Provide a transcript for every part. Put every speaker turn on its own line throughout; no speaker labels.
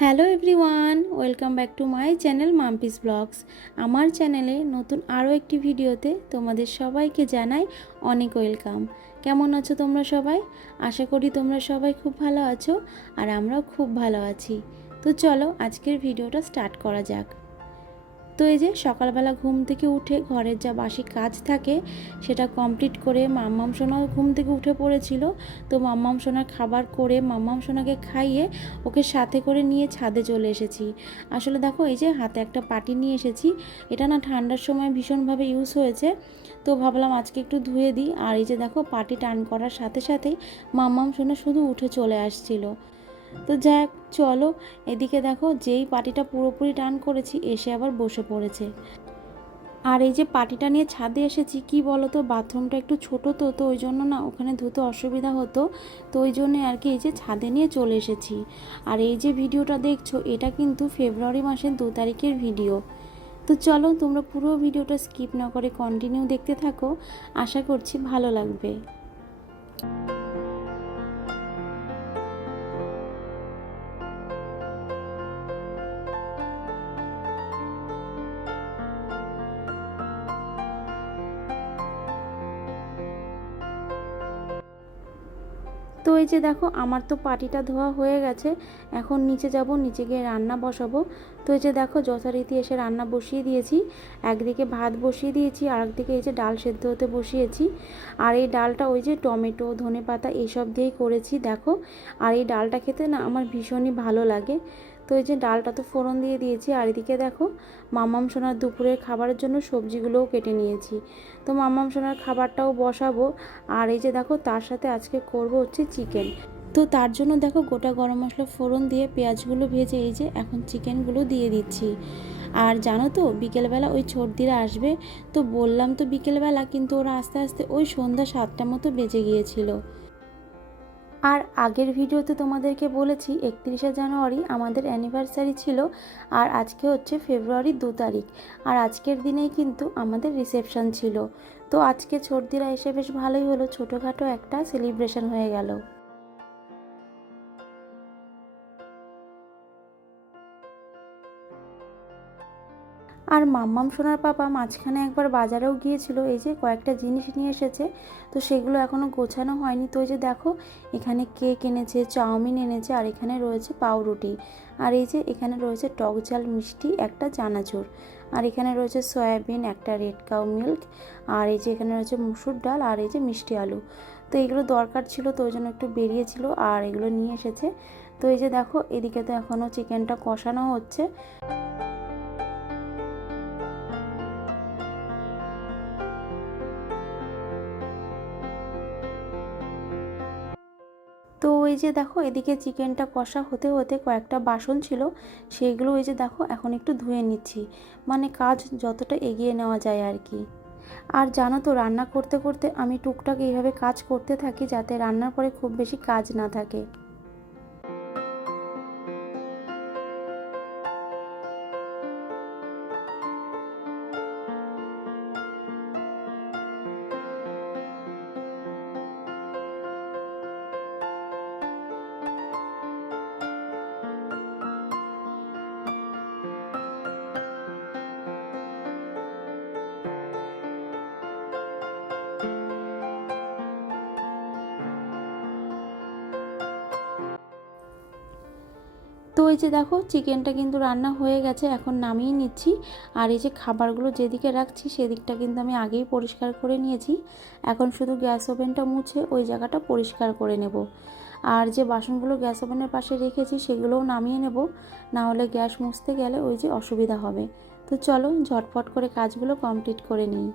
Hello everyone, welcome back to my channel Mampi's blogs. আমার চ্যানেলে নতুন আরও একটি ভিডিওতে তোমাদের সবাইকে জানাই অনেক ওয়েলকাম। কেমন আছো তোমরা সবাই? আশা করি তোমরা সবাই খুব ভালো আছো, আর আমরাও খুব ভালো আছি। তো চলো আজকের ভিডিওটা স্টার্ট করা যাক। তো এই যে সকালবেলা ঘুম থেকে উঠে ঘরের যা বাসি কাজ থাকে, সেটা কমপ্লিট করে মাম্মাম সোনাও ঘুম থেকে উঠে পড়েছিল। তো মাম্মাম সোনার খাবার করে মাম্মাম সোনাকে খাইয়ে ওকে সাথে করে নিয়ে ছাদে চলে এসেছি। আসলে দেখো, এই যে হাতে একটা পাটি নিয়ে এসেছি, এটা না ঠান্ডার সময় ভীষণভাবে ইউজ হয়েছে। তো ভাবলাম আজকে একটু ধুয়ে দিই। আর এই যে দেখো, পাটি টান করার সাথে সাথেই মাম্মাম সোনা শুধু উঠে চলে আসছিল। তো যাক, চলো, এদিকে দেখো, যেই পাটিটা পুরোপুরি টান করেছি, এসে আবার বসে পড়েছে। আর এই যে পাটিটা নিয়ে ছাদে এসেছি, কি বলো তো বাথরুমটা একটু ছোট তো তো ওই জন্য না ওখানে ধুতে অসুবিধা হতো, তো ওই জন্যে আর কি এই যে ছাদে নিয়ে চলে এসেছি। আর এই যে ভিডিওটা দেখছ, এটা কিন্তু ফেব্রুয়ারি মাসের দু তারিখের ভিডিও। তো চলো, তোমরা পুরো ভিডিওটা স্কিপ না করে কন্টিনিউ দেখতে থাকো, আশা করছি ভালো লাগবে। তো এই যে দেখো, আমার তো পাটিটা ধোয়া হয়ে গেছে। এখন নিচে যাব, নিচে গিয়ে রান্না বসাবো। তো এই যে দেখো, যথারীতি এসে রান্না বসিয়ে দিয়েছি। একদিকে ভাত বসিয়ে দিয়েছি আর একদিকে এই যে ডাল সেদ্ধ হতে বসিয়েছি। আর এই ডালটা ওই যে টমেটো ধনে পাতা এইসব দিয়েই করেছি, দেখো। আর এই ডালটা খেতে না আমার ভীষণই ভালো লাগে। তো এই যে ডালটা তো ফোড়ন দিয়ে দিয়েছি, আর এদিকে দেখো মামাম সোনার দুপুরের খাবারের জন্য সবজিগুলোও কেটে নিয়েছি। তো মামাম সোনার খাবারটাও বসাবো, আর এই যে দেখো তার সাথে আজকে করব হচ্ছে চিকেন। তো তার জন্য দেখো গোটা গরম মশলা ফোড়ন দিয়ে পেঁয়াজগুলো ভেজে এই যে এখন চিকেনগুলো দিয়ে দিচ্ছি। আর জানো তো বিকেলবেলা ওই ছোটদিরা আসবে, তো বললাম তো বিকেলবেলা, কিন্তু ওরা আস্তে আস্তে ওই সন্ধ্যা সাতটা মতো বেজে গিয়েছিল। আর আগের ভিডিওতে তোমাদেরকে বলেছি, একত্রিশে জানুয়ারি আমাদের অ্যানিভার্সারি ছিল আর আজকে হচ্ছে ফেব্রুয়ারি দু তারিখ। আর আজকের দিনেই কিন্তু আমাদের রিসেপশন ছিল। তো আজকে ছোটদিরা এসে বেশ ভালোই হলো, ছোটোখাটো একটা সেলিব্রেশন হয়ে গেল। আর মাম্মাম সোনার পাপা মাঝখানে একবার বাজারেও গিয়েছিল, এই যে কয়েকটা জিনিস নিয়ে এসেছে, তো সেগুলো এখনও গোছানো হয়নি। তো এই যে দেখো, এখানে কেক এনেছে, চাউমিন এনেছে, আর এখানে রয়েছে পাউরুটি। আর এই যে এখানে রয়েছে টক ঝাল মিষ্টি, একটা চানাচুর। আর এখানে রয়েছে সয়াবিন, একটা রেড কাউ মিল্ক, আর এই যে এখানে রয়েছে মুসুর ডাল, আর এই যে মিষ্টি আলু। তো এগুলো দরকার ছিল, তো ওই জন্য একটু বেরিয়েছিল, আর এগুলো নিয়ে এসেছে। তো এই যে দেখো, এদিকে তো এখনও চিকেনটা কষানো হচ্ছে। ওই যে দেখো, এদিকে চিকেনটা কষা হতে হতে কয়েকটা বাসন ছিল, সেইগুলো ওই যে দেখো, এখন একটু ধুয়ে নিচ্ছি। মানে কাজ যতটা এগিয়ে নেওয়া যায় আর কি। আর জানো তো, রান্না করতে করতে আমি টুকটাক এইভাবে কাজ করতে থাকি যাতে রান্নার পরে খুব বেশি কাজ না থাকে। তো এই যে দেখো চিকেনটা কিন্তু রান্না হয়ে গেছে, এখন নামিয়ে নিচ্ছি। আর এই যে খাবারগুলো যেদিকে রাখছি, সেদিকটা কিন্তু আমি আগেই পরিষ্কার করে নিয়েছি। এখন শুধু গ্যাস ওভেনটা মুছে ওই জায়গাটা পরিষ্কার করে নেব। আর যে বাসনগুলো গ্যাস ওভেনের পাশে রেখেছি, সেগুলোও নামিয়ে নেব। না হলে গ্যাস মুছতে গেলে ওই যে অসুবিধা হবে। তো চলো, ঝটপট করে কাজগুলো কমপ্লিট করে নিই।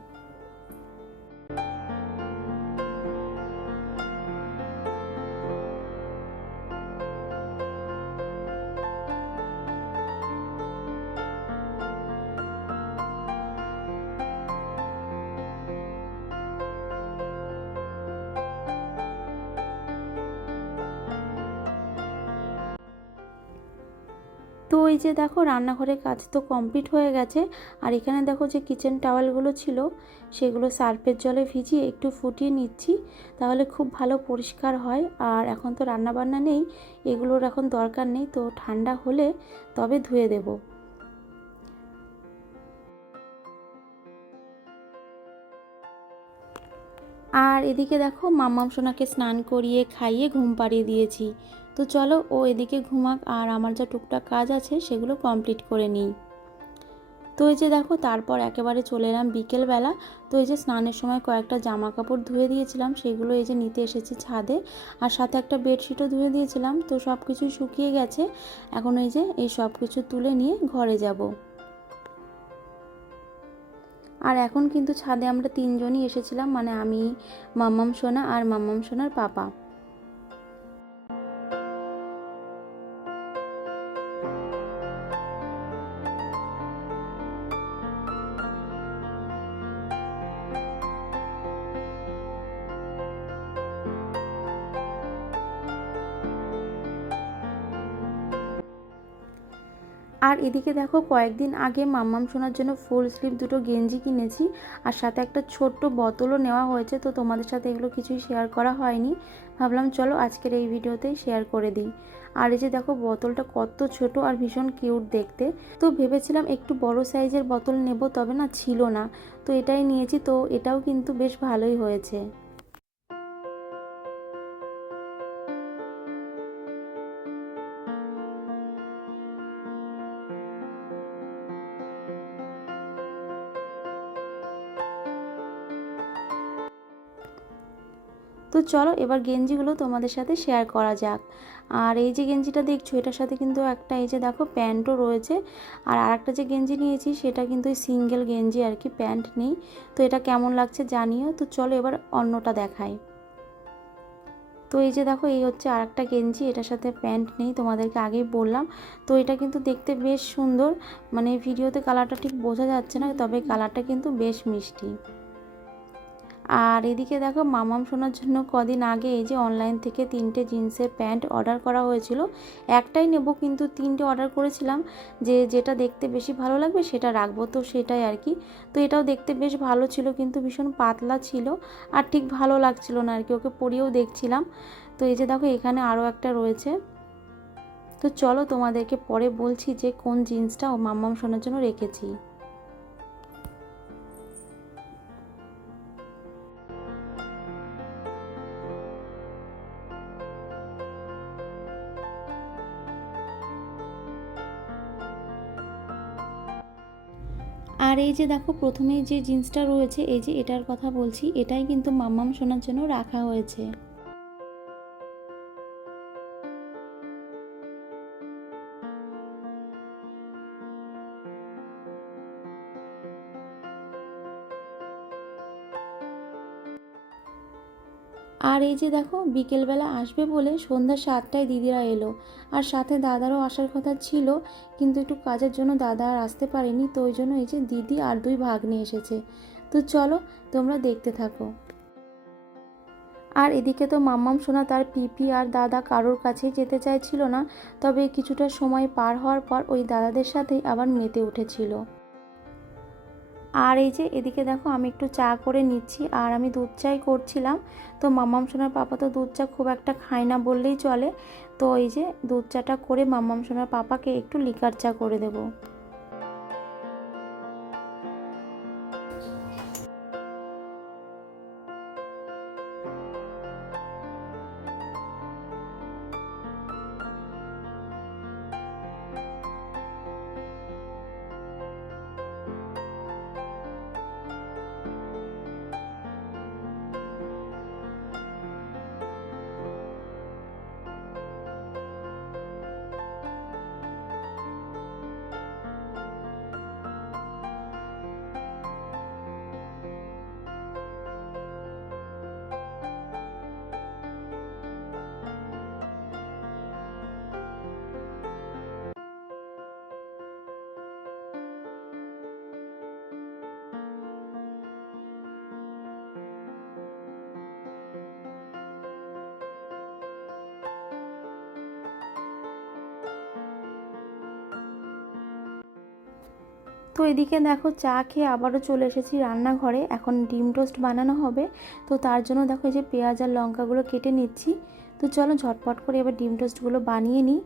তো এই যে দেখো রান্নাঘরের কাজ তো কমপ্লিট হয়ে গেছে, আর এখানে দেখো যে কিচেন টাওয়ালগুলো ছিল, সেগুলো সার্ফের জলে ভিজিয়ে একটু ফুটিয়ে নিচ্ছি, তাহলে খুব ভালো পরিষ্কার হয়। আর এখন তো রান্নাবান্না নেই, এগুলোর এখন দরকার নেই, তো ঠান্ডা হলে তবে ধুয়ে দেবো। আর এদিকে দেখো মাম্মাম সোনাকে স্নান করিয়ে খাইয়ে ঘুম পাড়িয়ে দিয়েছি। তো চলো ও এদিকে ঘুমাক আর আমার যা টুকটাক কাজ আছে সেগুলো কমপ্লিট করে নিই। তো এই যে দেখো তারপর একেবারে চলে এলাম বিকেলবেলা। তো এই যে স্নানের সময় কয়েকটা জামা কাপড় ধুয়ে দিয়েছিলাম, সেগুলো এই যে নিতে এসেছি ছাদে। আর সাথে একটা বেডশিটও ধুয়ে দিয়েছিলাম, তো সব কিছুই শুকিয়ে গেছে। এখন এই যে এই সব কিছু তুলে নিয়ে ঘরে যাব। আর এখন কিন্তু ছাদে আমরা তিনজনই এসেছিলাম মানে আমি, মাম্মাম সোনা আর মাম্মাম সোনার পাপা। আর এদিকে দেখো কয়েকদিন আগে মাম্মাম শোনার জন্য ফুল স্লিভ দুটো গেঞ্জি কিনেছি, আর সাথে একটা ছোট্ট বোতলও নেওয়া হয়েছে, তো তোমাদের সাথে এগুলো কিছুই শেয়ার করা হয়নি। ভাবলাম চলো আজকের এই ভিডিওতেই শেয়ার করে দিই। আর এই যে দেখো বোতলটা কত ছোট আর ভীষণ কিউট দেখতে। তো ভেবেছিলাম একটু বড় সাইজের বোতল নেব, তবে না ছিল না। তো এটাই নিয়েছি, তো এটাও কিন্তু বেশ ভালোই হয়েছে। তো চলো এবার গেঞ্জিগুলো তোমাদের সাথে শেয়ার করা যাক। আর এই যে গেঞ্জিটা দেখছ, এটার সাথে কিন্তু একটা এই যে দেখো প্যান্টও রয়েছে। আর আরেকটা যে গেঞ্জি নিয়েছি, সেটা কিন্তু ওই সিঙ্গেল গেঞ্জি আর কি, প্যান্ট নেই। তো এটা কেমন লাগছে জানিও। তো চলো এবার অন্যটা দেখাই। তো এই যে দেখো, এই হচ্ছে আর একটা গেঞ্জি, এটার সাথে প্যান্ট নেই, তোমাদেরকে আগেই বললাম। তো এটা কিন্তু দেখতে বেশ সুন্দর। মানে ভিডিওতে কালারটা ঠিক বোঝা যাচ্ছে না, তবে কালারটা কিন্তু বেশ মিষ্টি। আর এদিকে দেখো মামাম শোনার জন্য কদিন আগে এই যে অনলাইন থেকে তিনটে জিন্সের প্যান্ট অর্ডার করা হয়েছিল। একটাই নেব কিন্তু তিনটে অর্ডার করেছিলাম। যে যেটা দেখতে বেশি ভালো লাগবে সেটা রাখব। তো সেটাই আর কি। তো এটাও দেখতে বেশ ভালো ছিল কিন্তু ভীষণ পাতলা ছিল আর ঠিক ভালো লাগছিল না আর কি। ওকে পরিয়েও দেখছিলাম। তো এই যে দেখো এখানে আরও একটা রয়েছে। তো চলো তোমাদেরকে পরে বলছি যে কোন জিন্সটা ও মাম্মাম শোনার জন্য রেখেছি। আর এই যে দেখো প্রথমে যে জিন্সটা রয়েছে, এই যে এটার কথা বলছি, এটাই কিন্তু মাম্মাম শোনার জন্য রাখা হয়েছে। আর এই যে দেখো, বিকেলবেলা আসবে বলে সন্ধ্যা সাতটায় দিদিরা এলো। আর সাথে দাদারও আসার কথা ছিল, কিন্তু একটু কাজের জন্য দাদা আর আসতে পারেনি, তো ওই জন্য এই যে দিদি আর দুই ভাগ নিয়ে এসেছে। তো চলো, তোমরা দেখতে থাকো। আর এদিকে তো মাম্মাম সোনা তার পিপি আর দাদা কারোর কাছেই যেতে চাইছিল না, তবে কিছুটা সময় পার হওয়ার পর ওই দাদাদের সাথেই আবার মেতে উঠেছিল। আর এই যে এদিকে দেখো আমি একটু চা করে নিচ্ছি, আর আমি দুধ চাই করছিলাম। তো মামাম সোনার পাপা তো দুধ চা খুব একটা খায় না বললেই চলে। তো এই যে দুধ চাটা করে মামাম সোনার পাপাকে একটু লিকার চা করে দেবো। তো এদিকে দেখো চা খেয়ে আবারও চলে এসেছি রান্নাঘরে। এখন ডিম টোস্ট বানানো হবে। তো তার জন্য দেখো এই যে পেঁয়াজ আর লঙ্কাগুলো কেটে নিচ্ছি। তো চলো ঝটপট করে এবার ডিম টোস্টগুলো বানিয়ে নিই।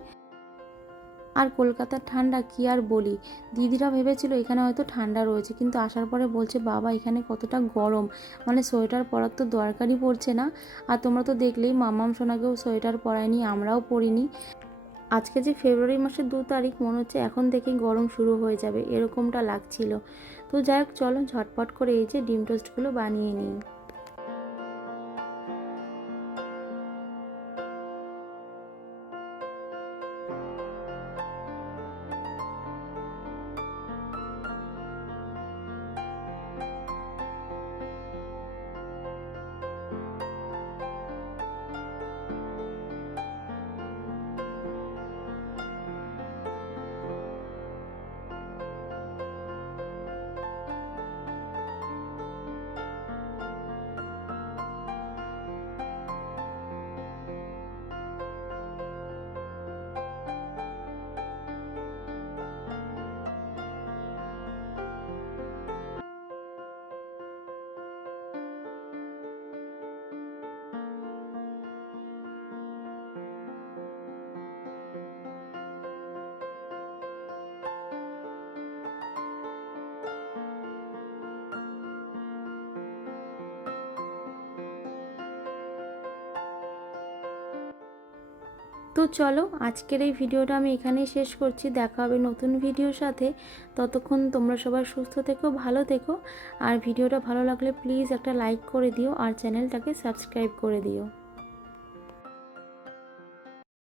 আর কলকাতার ঠান্ডা কি আর বলি? দিদিরা ভেবেছিল এখানে হয়তো ঠান্ডা রয়েছে, কিন্তু আসার পরে বলছে, বাবা, এখানে কতটা গরম। মানে সোয়েটার পরার তো দরকারই পড়ছে না। আর তোমরা তো দেখলেই মামাম সোনাকেও সোয়েটার পরায়নি, আমরাও পরিনি। আজকে যে ফেব্রুয়ারি মাসের দু তারিখ, মনে হচ্ছে এখন থেকেই গরম শুরু হয়ে যাবে, এরকমটা লাগছিল। তো যাই হোক, চলো ঝটপট করে এই যে ডিম টোস্টগুলো বানিয়ে নিই। তো চলো, আজকের এই ভিডিওটা আমি এখানেই শেষ করছি। দেখা হবে নতুন ভিডিওর সাথে। ততক্ষণ তোমরা সবাই সুস্থ থেকো, ভালো থেকো। আর ভিডিওটা ভালো লাগলে প্লিজ একটা লাইক করে দিও আর চ্যানেলটাকে সাবস্ক্রাইব করে দিও।